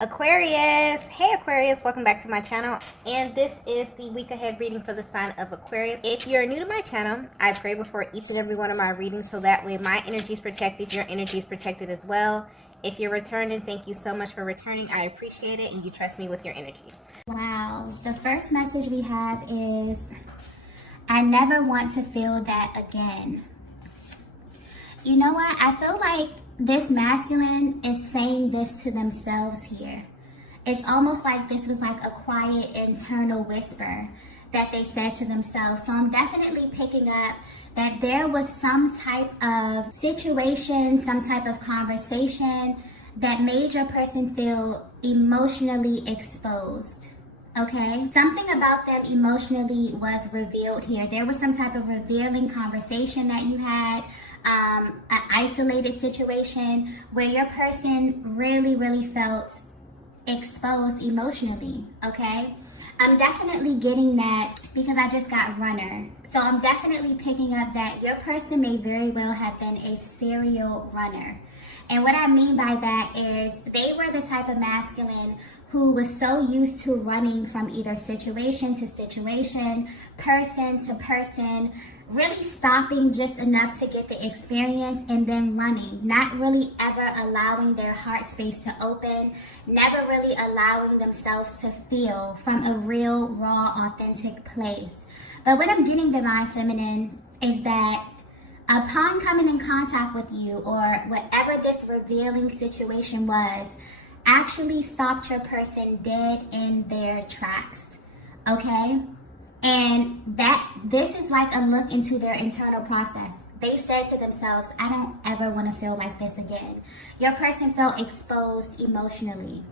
Aquarius, hey Aquarius, welcome back to my channel, and this is the week ahead reading for the sign of Aquarius. If you're new to my channel, I pray before each and every one of my readings so that way my energy is protected, your energy is protected as well. If you're returning, thank you so much for returning. I appreciate it, and you trust me with your energy. Wow, the first message we have is, I never want to feel that again. You know what? I feel like this masculine is saying this to themselves here. It's almost like this was like a quiet internal whisper that they said to themselves. So I'm definitely picking up that there was some type of situation, some type of conversation that made your person feel emotionally exposed. Okay, something about them emotionally was revealed here. There was some type of revealing conversation that you had, an isolated situation where your person really felt exposed emotionally. Okay, I'm definitely getting that because I just got runner. So I'm definitely picking up that your person may very well have been a serial runner. And what I mean by that is they were the type of masculine who was so used to running from either situation to situation, person to person, really stopping just enough to get the experience and then running, not really ever allowing their heart space to open, never really allowing themselves to feel from a real, raw, authentic place. But what I'm getting, Divine Feminine, is that upon coming in contact with you, or whatever this revealing situation was, actually stopped your person dead in their tracks. Okay? And that this is like a look into their internal process. They said to themselves, I don't ever want to feel like this again. Your person felt exposed emotionally.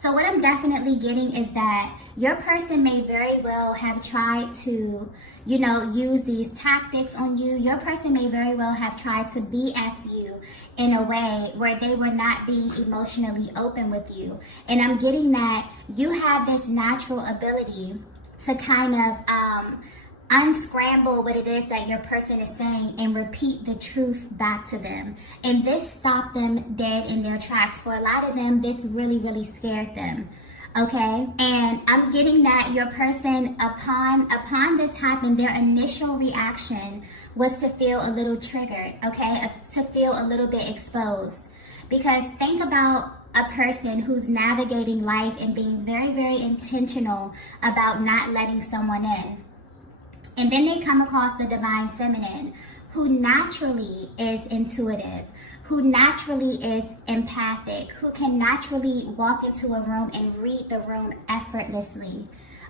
So what I'm definitely getting is that your person may very well have tried to, use these tactics on you. Your person may very well have tried to BS you in a way where they were not being emotionally open with you. And I'm getting that you have this natural ability to kind of unscramble what it is that your person is saying and repeat the truth back to them. And this stopped them dead in their tracks. For a lot of them, this really scared them. Okay? And I'm getting that your person, upon this happening, their initial reaction was to feel a little triggered, okay? To feel a little bit exposed. Because think about a person who's navigating life and being very intentional about not letting someone in. And then they come across the Divine Feminine, who naturally is intuitive, who naturally is empathic, who can naturally walk into a room and read the room effortlessly.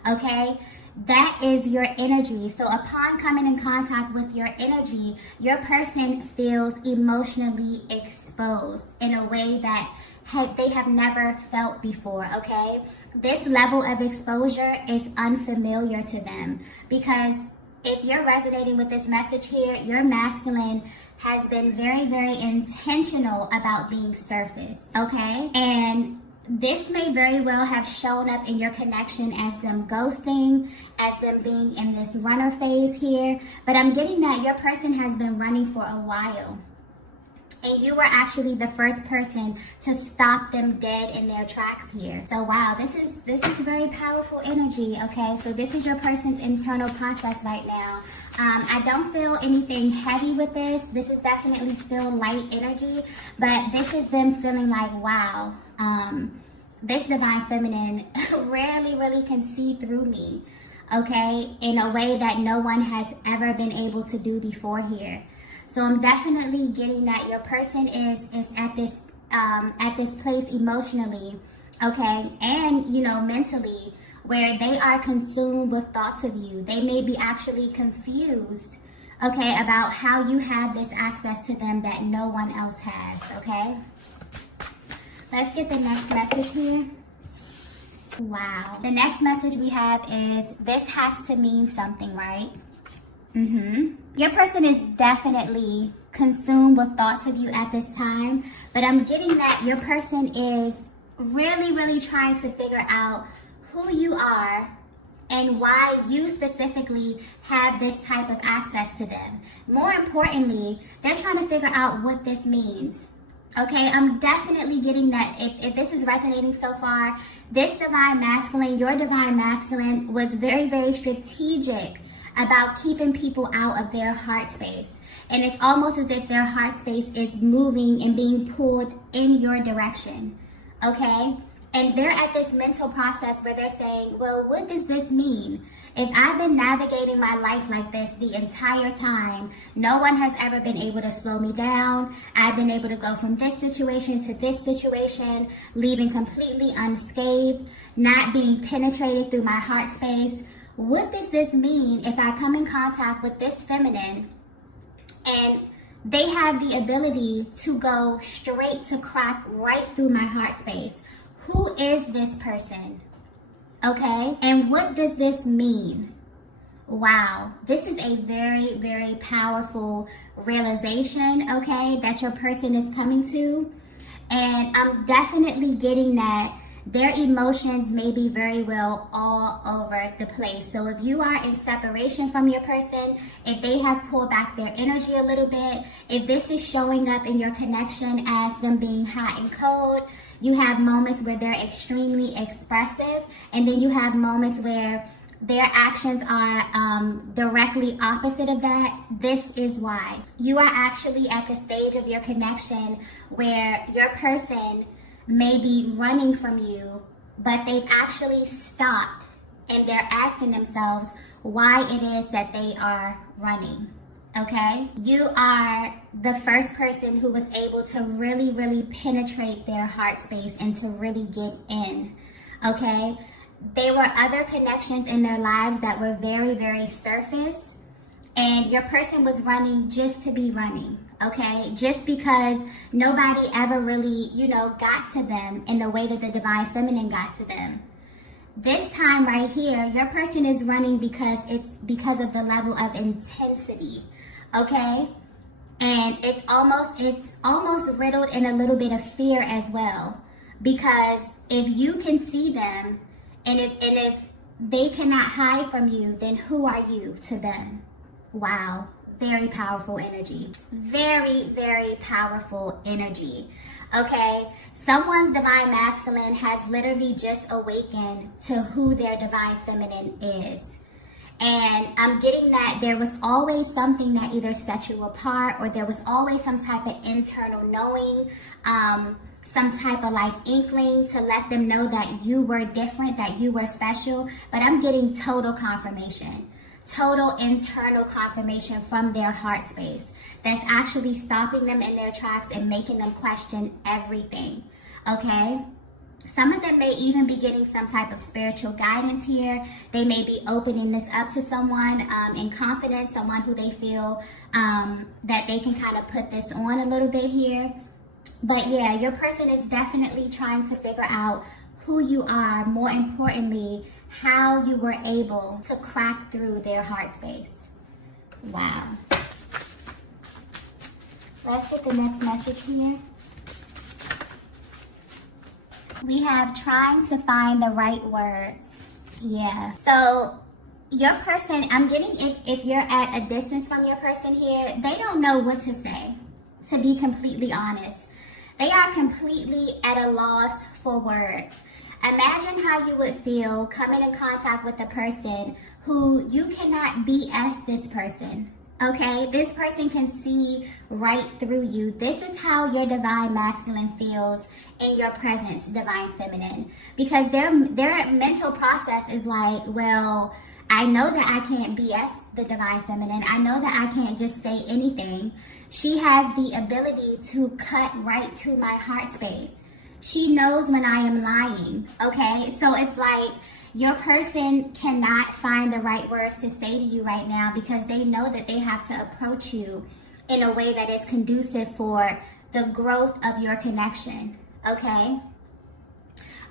Okay? That is your energy. So upon coming in contact with your energy, your person feels emotionally exposed in a way that they have never felt before. Okay? This level of exposure is unfamiliar to them, because if you're resonating with this message here, your masculine has been very intentional about being surface, okay? And this may very well have shown up in your connection as them ghosting, as them being in this runner phase here. But I'm getting that your person has been running for a while. And you were actually the first person to stop them dead in their tracks here. So wow, this is very powerful energy, okay? So this is your person's internal process right now. I don't feel anything heavy with this. This is definitely still light energy, but this is them feeling like, wow, this Divine Feminine really can see through me, okay? In a way that no one has ever been able to do before here. So I'm definitely getting that your person is at this place emotionally, okay, and mentally, where they are consumed with thoughts of you. They may be actually confused, okay, about how you have this access to them that no one else has. Okay, let's get the next message here. Wow, the next message we have is, this has to mean something, right? Your person is definitely consumed with thoughts of you at this time, but I'm getting that your person is really trying to figure out who you are and why you specifically have this type of access to them. More importantly, they're trying to figure out what this means. Okay, I'm definitely getting that. If this is resonating so far, this divine masculine, your divine masculine, was very, very strategic about keeping people out of their heart space. And it's almost as if their heart space is moving and being pulled in your direction. Okay? And they're at this mental process where they're saying, well, what does this mean? If I've been navigating my life like this the entire time, no one has ever been able to slow me down. I've been able to go from this situation to this situation, leaving completely unscathed, not being penetrated through my heart space. What does this mean if I come in contact with this feminine and they have the ability to go straight to crack right through my heart space? Who is this person? Okay, and what does this mean? Wow, this is a very, very powerful realization, okay, that your person is coming to. And I'm definitely getting that their emotions may be very well all over the place. So if you are in separation from your person, if they have pulled back their energy a little bit, if this is showing up in your connection as them being hot and cold, you have moments where they're extremely expressive, and then you have moments where their actions are directly opposite of that. This is why. You are actually at the stage of your connection where your person may be running from you, but they've actually stopped and they're asking themselves why it is that they are running. Okay, you are the first person who was able to really, really penetrate their heart space and to really get in. Okay, there were other connections in their lives that were very, very surface, and your person was running just to be running. Okay, just because nobody ever really, got to them in the way that the divine feminine got to them. This time right here, your person is running because of the level of intensity. Okay, and it's almost riddled in a little bit of fear as well, because if you can see them and if they cannot hide from you, then who are you to them? Wow, very powerful energy. Very, very powerful energy. Okay, someone's divine masculine has literally just awakened to who their divine feminine is. And I'm getting that there was always something that either set you apart, or there was always some type of internal knowing, some type of like inkling to let them know that you were different, that you were special. But I'm getting total confirmation, total internal confirmation from their heart space that's actually stopping them in their tracks and making them question everything. Okay? Some of them may even be getting some type of spiritual guidance here. They may be opening this up to someone in confidence, someone who they feel that they can kind of put this on a little bit here. But yeah, your person is definitely trying to figure out who you are. More importantly, how you were able to crack through their heart space. Wow. Let's get the next message here. We have trying to find the right words. Yeah. So your person, I'm getting if you're at a distance from your person here, they don't know what to say, to be completely honest. They are completely at a loss for words. Imagine how you would feel coming in contact with a person who you cannot BS this person. Okay, this person can see right through you. This is how your divine masculine feels in your presence, divine feminine. Because their mental process is like, well, I know that I can't BS the divine feminine. I know that I can't just say anything. She has the ability to cut right to my heart space. She knows when I am lying, okay? So it's like your person cannot find the right words to say to you right now because they know that they have to approach you in a way that is conducive for the growth of your connection, okay?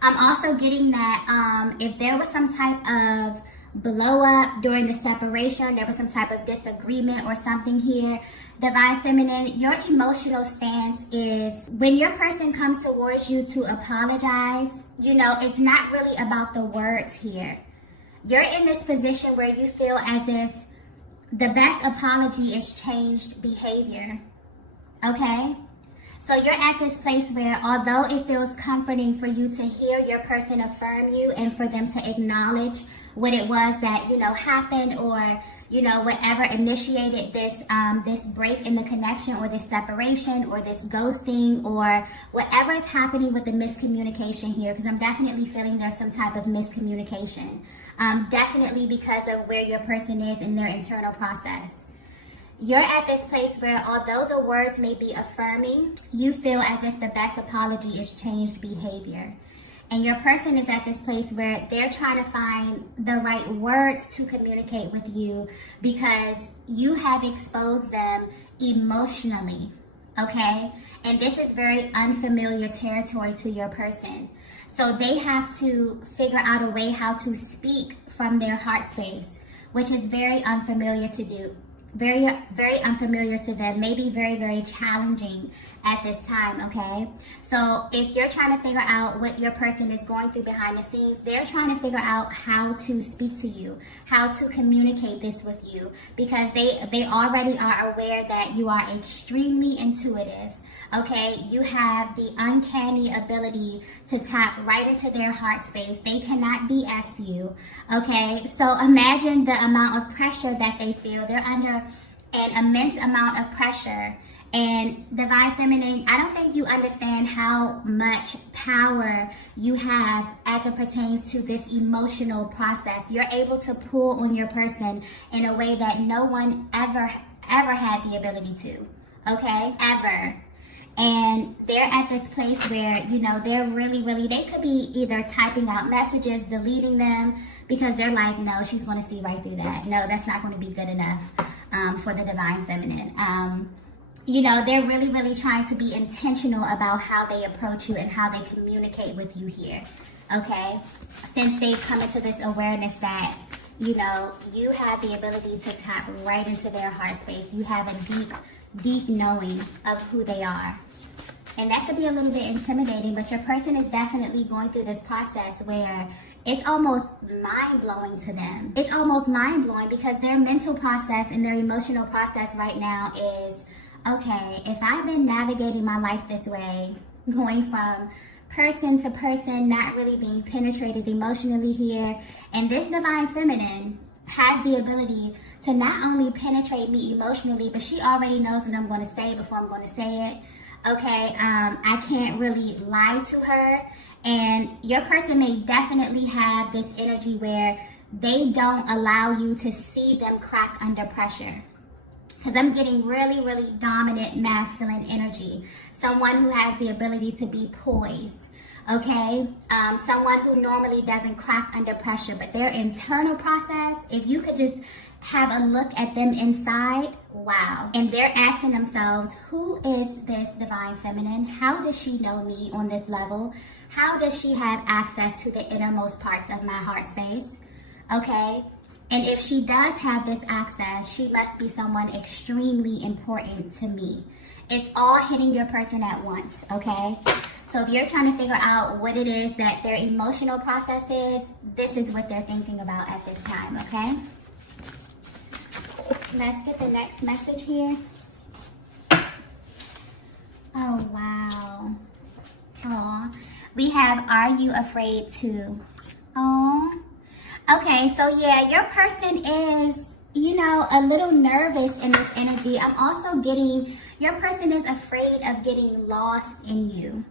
I'm also getting that if there was some type of blow up during the separation, there was some type of disagreement or something here, divine feminine, your emotional stance is when your person comes towards you to apologize, it's not really about the words here. You're in this position where you feel as if the best apology is changed behavior, okay? So you're at this place where, although it feels comforting for you to hear your person affirm you and for them to acknowledge what it was that, happened, or, whatever initiated this break in the connection, or this separation, or this ghosting, or whatever is happening with the miscommunication here, because I'm definitely feeling there's some type of miscommunication. Definitely because of where your person is in their internal process. You're at this place where, although the words may be affirming, you feel as if the best apology is changed behavior. And your person is at this place where they're trying to find the right words to communicate with you because you have exposed them emotionally, okay? And this is very unfamiliar territory to your person. So they have to figure out a way how to speak from their heart space, which is very unfamiliar to do. Very, very unfamiliar to them, maybe very, very challenging at this time, okay? So if you're trying to figure out what your person is going through behind the scenes, they're trying to figure out how to speak to you, how to communicate this with you, because they already are aware that you are extremely intuitive, okay? You have the uncanny ability to tap right into their heart space. They cannot BS you, okay? So imagine the amount of pressure that they feel. They're under an immense amount of pressure. And Divine Feminine, I don't think you understand how much power you have as it pertains to this emotional process. You're able to pull on your person in a way that no one ever had the ability to, okay? Ever. And they're at this place where, they're really, they could be either typing out messages, deleting them, because they're like, no, she's going to see right through that. No, that's not going to be good enough for the Divine Feminine. They're really trying to be intentional about how they approach you and how they communicate with you here, okay? Since they've come into this awareness that, you have the ability to tap right into their heart space. You have a deep knowing of who they are. And that could be a little bit intimidating, but your person is definitely going through this process where it's almost mind-blowing to them. It's almost mind-blowing because their mental process and their emotional process right now is, okay, if I've been navigating my life this way, going from person to person, not really being penetrated emotionally here, and this Divine Feminine has the ability to not only penetrate me emotionally, but she already knows what I'm going to say before I'm going to say it. Okay, I can't really lie to her, and your person may definitely have this energy where they don't allow you to see them crack under pressure. Because I'm getting really dominant masculine energy. Someone who has the ability to be poised, okay? Someone who normally doesn't crack under pressure, but their internal process, if you could just have a look at them inside, wow. And they're asking themselves, who is this Divine Feminine? How does she know me on this level? How does she have access to the innermost parts of my heart space? Okay? And if she does have this access, she must be someone extremely important to me. It's all hitting your person at once, okay? So if you're trying to figure out what it is that their emotional process is, this is what they're thinking about at this time, okay? Let's get the next message here. Oh, wow. Oh, we have, are you afraid to? Oh, okay. So yeah, your person is, a little nervous in this energy. I'm also getting, your person is afraid of getting lost in you.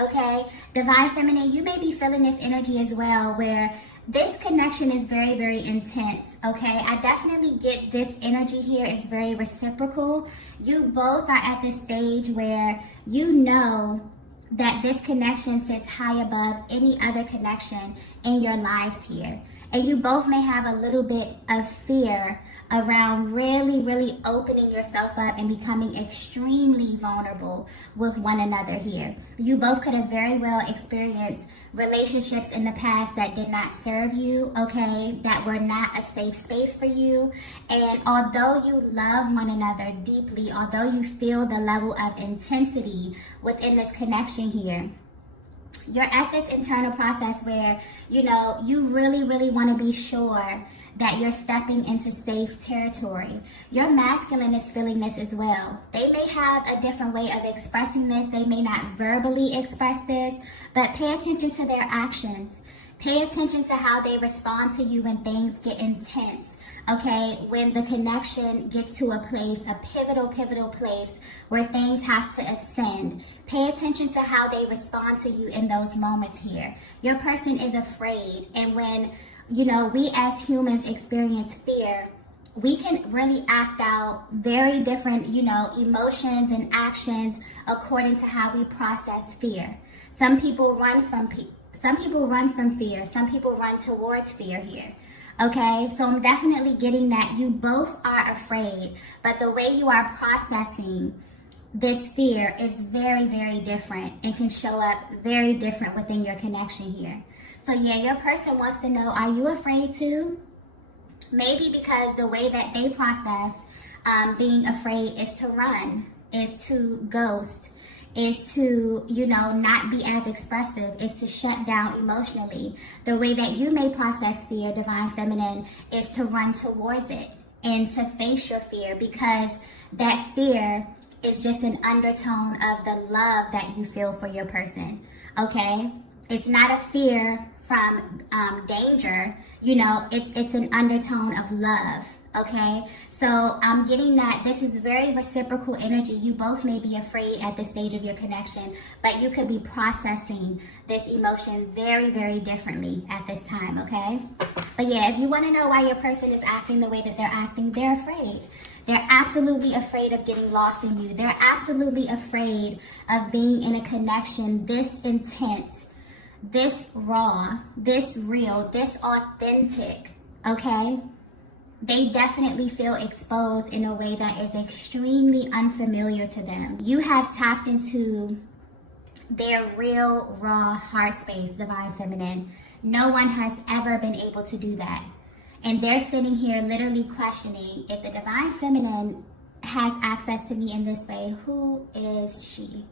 Okay. Divine Feminine, you may be feeling this energy as well, where this connection is very intense, okay? I definitely get this energy here is very reciprocal. You both are at this stage where you know that this connection sits high above any other connection in your lives here. And you both may have a little bit of fear around really opening yourself up and becoming extremely vulnerable with one another here. You both could have very well experienced relationships in the past that did not serve you, okay, that were not a safe space for you. And although you love one another deeply, although you feel the level of intensity within this connection here, you're at this internal process where, you really want to be sure that you're stepping into safe territory. Your masculine is feeling this as well. They may have a different way of expressing this. They may not verbally express this, but pay attention to their actions. Pay attention to how they respond to you when things get intense. Okay, when the connection gets to a place, a pivotal place where things have to ascend. Pay attention to how they respond to you in those moments here. Your person is afraid, and when, you know, we as humans experience fear, we can really act out very different, you know, emotions and actions according to how we process fear. Some people run from fear. Some people run towards fear here. Okay, so I'm definitely getting that you both are afraid, but the way you are processing this fear is very, very different and can show up very different within your connection here. So yeah, your person wants to know, are you afraid too? Maybe because the way that they process being afraid is to run, is to ghost, is to, you know, not be as expressive, is to shut down emotionally. The way that you may process fear, Divine Feminine, is to run towards it and to face your fear, because that fear is just an undertone of the love that you feel for your person, okay? It's not a fear from danger, you know, it's an undertone of love, okay? So I'm getting that this is very reciprocal energy. You both may be afraid at this stage of your connection, but you could be processing this emotion very, very differently at this time, okay? But yeah, if you want to know why your person is acting the way that they're acting, they're afraid. They're absolutely afraid of getting lost in you. They're absolutely afraid of being in a connection this intense, this raw, this real, this authentic, okay? They definitely feel exposed in a way that is extremely unfamiliar to them. You have tapped into their real, raw heart space, Divine Feminine. No one has ever been able to do that. And they're sitting here literally questioning, if the Divine Feminine has access to me in this way, who is she?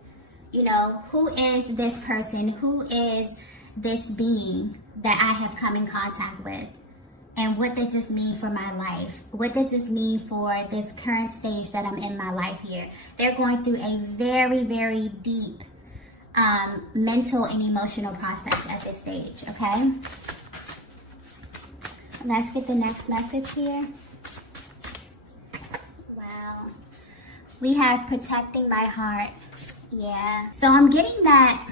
You know, who is this person? Who is this being that I have come in contact with? And what does this mean for my life? What does this mean for this current stage that I'm in my life here? They're going through a very, very deep mental and emotional process at this stage, okay? Let's get the next message here. Wow. We have protecting my heart. Yeah. So I'm getting that.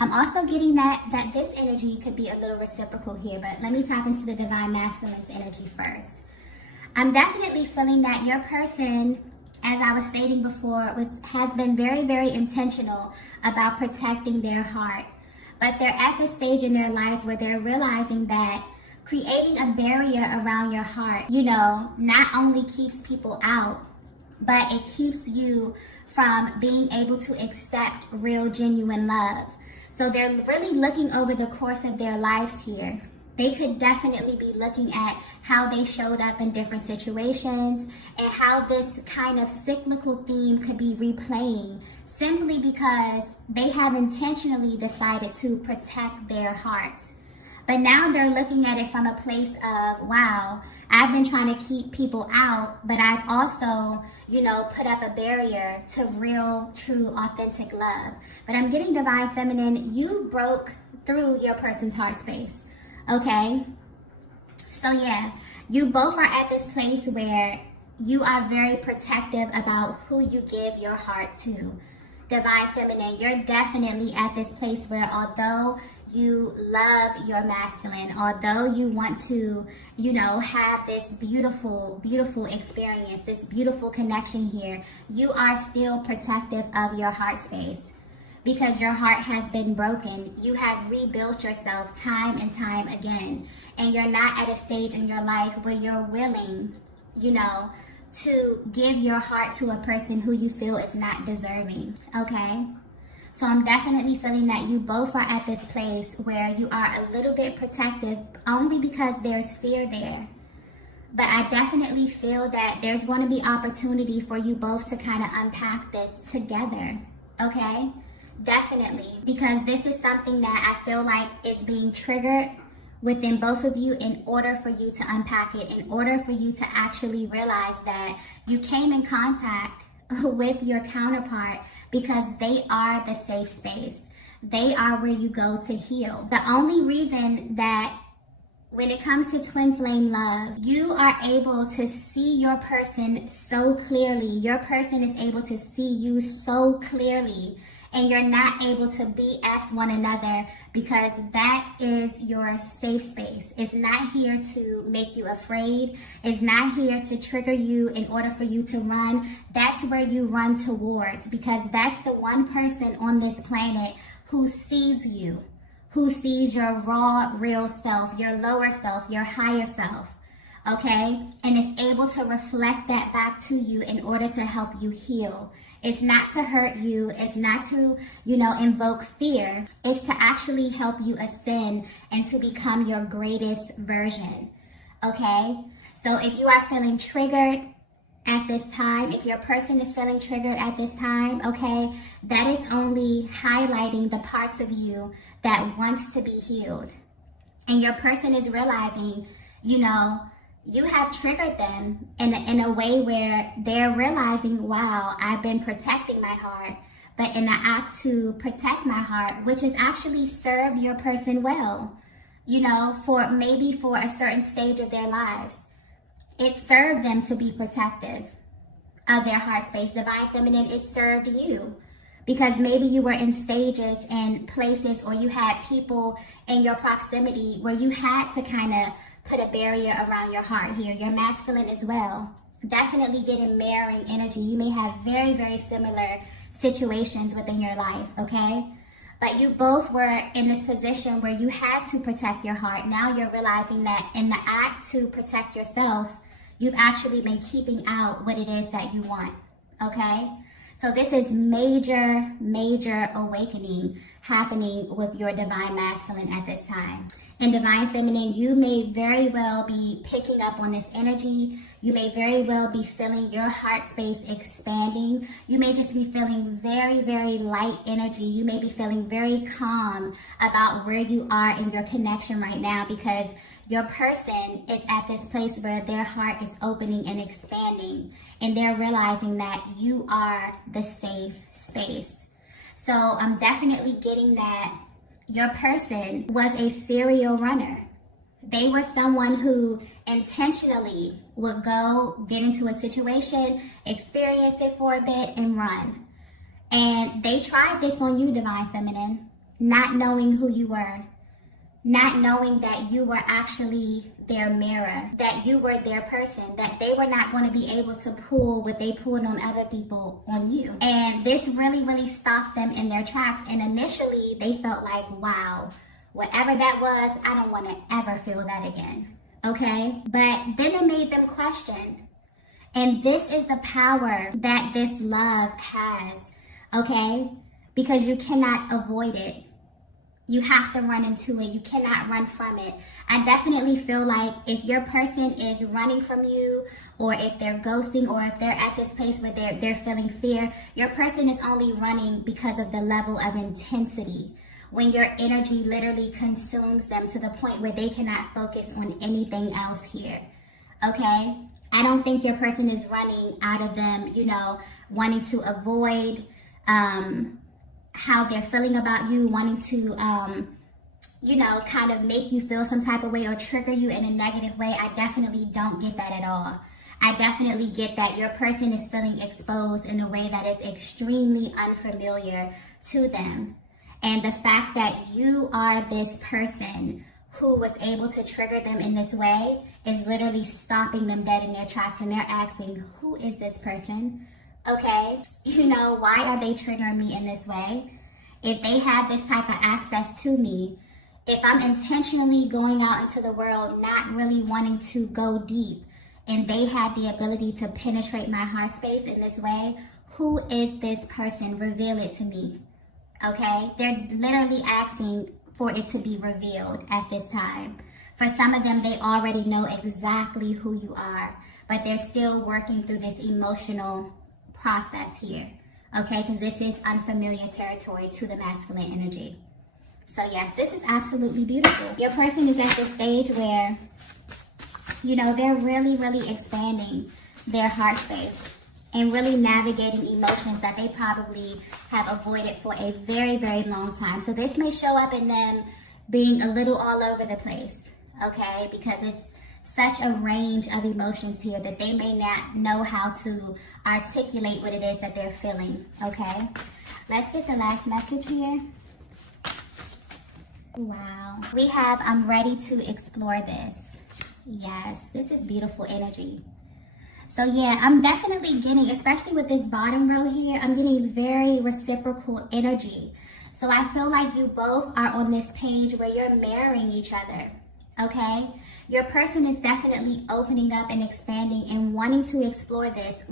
I'm also getting that this energy could be a little reciprocal here, but let me tap into the Divine Masculine's energy first. I'm definitely feeling that your person, as I was stating before, has been very, very intentional about protecting their heart. But they're at the stage in their lives where they're realizing that creating a barrier around your heart, you know, not only keeps people out, but it keeps you from being able to accept real, genuine love. So they're really looking over the course of their lives here. They could definitely be looking at how they showed up in different situations and how this kind of cyclical theme could be replaying simply because they have intentionally decided to protect their hearts. But now they're looking at it from a place of, wow, I've been trying to keep people out, but I've also, you know, put up a barrier to real, true, authentic love. But I'm getting Divine Feminine, you broke through your person's heart space, okay? So yeah, you both are at this place where you are very protective about who you give your heart to. Divine Feminine, you're definitely at this place where although you love your masculine, although you want to, you know, have this beautiful, beautiful experience, this beautiful connection here, you are still protective of your heart space because your heart has been broken. You have rebuilt yourself time and time again, and you're not at a stage in your life where you're willing, you know, to give your heart to a person who you feel is not deserving, okay? So I'm definitely feeling that you both are at this place where you are a little bit protective only because there's fear there. But I definitely feel that there's going to be opportunity for you both to kind of unpack this together, okay? Definitely, because this is something that I feel like is being triggered within both of you in order for you to unpack it, in order for you to actually realize that you came in contact with your counterpart because they are the safe space. They are where you go to heal. The only reason that when it comes to twin flame love, you are able to see your person so clearly. Your person is able to see you so clearly, and you're not able to BS one another because that is your safe space. It's not here to make you afraid. It's not here to trigger you in order for you to run. That's where you run towards, because that's the one person on this planet who sees you, who sees your raw, real self, your lower self, your higher self, okay? And is able to reflect that back to you in order to help you heal. It's not to hurt you. It's not to, invoke fear. It's to actually help you ascend and to become your greatest version, okay? So if you are feeling triggered at this time, if your person is feeling triggered at this time, okay, that is only highlighting the parts of you that wants to be healed. And your person is realizing, you have triggered them in a way where they're realizing, wow, I've been protecting my heart. But in the act to protect my heart, which has actually served your person well, for a certain stage of their lives, it served them to be protective of their heart space. Divine Feminine, it served you. Because maybe you were in stages and places, or you had people in your proximity where you had to kind of put a barrier around your heart here. Your masculine as well. Definitely getting mirroring energy. You may have very, very similar situations within your life, okay? But you both were in this position where you had to protect your heart. Now you're realizing that in the act to protect yourself, you've actually been keeping out what it is that you want, okay? So this is major, major awakening happening with your divine masculine at this time. In divine feminine, you may very well be picking up on this energy. You may very well be feeling your heart space expanding. You may just be feeling very, very light energy. You may be feeling very calm about where you are in your connection right now, because your person is at this place where their heart is opening and expanding, and they're realizing that you are the safe space. So I'm definitely getting that your person was a serial runner. They were someone who intentionally would go get into a situation, experience it for a bit, and run. And they tried this on you, divine feminine, not knowing who you were, not knowing that you were actually their mirror, that you were their person, that they were not going to be able to pull what they pulled on other people on you. And this really, really stopped them in their tracks. And initially they felt like, wow, whatever that was, I don't want to ever feel that again. Okay? But then it made them question. And this is the power that this love has. Okay? Because you cannot avoid it. You have to run into it. You cannot run from it. I definitely feel like if your person is running from you, or if they're ghosting, or if they're at this place where they're feeling fear, your person is only running because of the level of intensity. When your energy literally consumes them to the point where they cannot focus on anything else here. Okay? I don't think your person is running out of them, wanting to avoid how they're feeling about you, wanting to, kind of make you feel some type of way or trigger you in a negative way. I definitely don't get that at all. I definitely get that your person is feeling exposed in a way that is extremely unfamiliar to them. And the fact that you are this person who was able to trigger them in this way is literally stopping them dead in their tracks, and they're asking, who is this person? Okay, why are they triggering me in this way? If they have this type of access to me, if I'm intentionally going out into the world, not really wanting to go deep, and they have the ability to penetrate my heart space in this way, who is this person? Reveal it to me. Okay, they're literally asking for it to be revealed at this time. For some of them, they already know exactly who you are, but they're still working through this emotional process here, okay? Because this is unfamiliar territory to the masculine energy. So yes, this is absolutely beautiful. Your person is at this stage where, you know, they're really, really expanding their heart space and really navigating emotions that they probably have avoided for a very, very long time. So this may show up in them being a little all over the place, okay? Because it's such a range of emotions here that they may not know how to articulate what it is that they're feeling, okay? Let's get the last message here. Wow. We have, I'm ready to explore this. Yes, this is beautiful energy. So yeah, I'm definitely getting, especially with this bottom row here, I'm getting very reciprocal energy. So I feel like you both are on this page where you're mirroring each other, okay? Your person is definitely opening up and expanding and wanting to explore this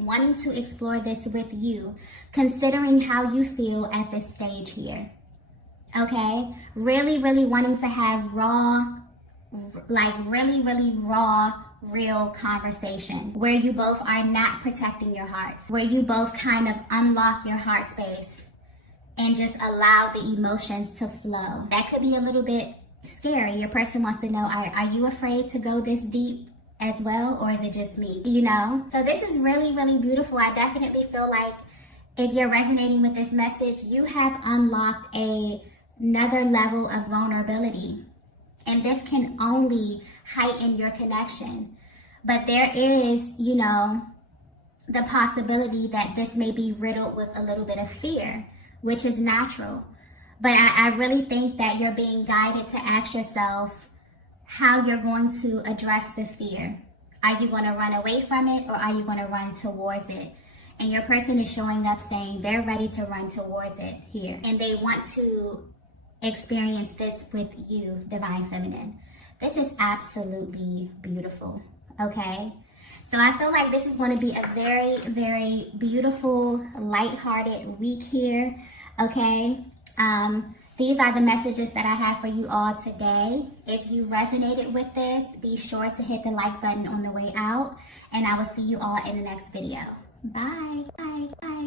with you, considering how you feel at this stage here. Okay, really, really wanting to have raw, like really, really raw, real conversation where you both are not protecting your hearts, where you both kind of unlock your heart space and just allow the emotions to flow. That could be a little bit scary. Your person wants to know, are you afraid to go this deep as well, or is it just me? You know? So this is really, really beautiful. I definitely feel like if you're resonating with this message, you have unlocked another level of vulnerability. And this can only heighten your connection. But there is, you know, the possibility that this may be riddled with a little bit of fear, which is natural. But I really think that you're being guided to ask yourself how you're going to address the fear. Are you going to run away from it, or are you going to run towards it? And your person is showing up saying they're ready to run towards it here. And they want to experience this with you, Divine Feminine. This is absolutely beautiful, okay? So I feel like this is going to be a very, very beautiful, lighthearted week here, okay? These are the messages that I have for you all today. If you resonated with this, be sure to hit the like button on the way out, and I will see you all in the next video. Bye. Bye. Bye.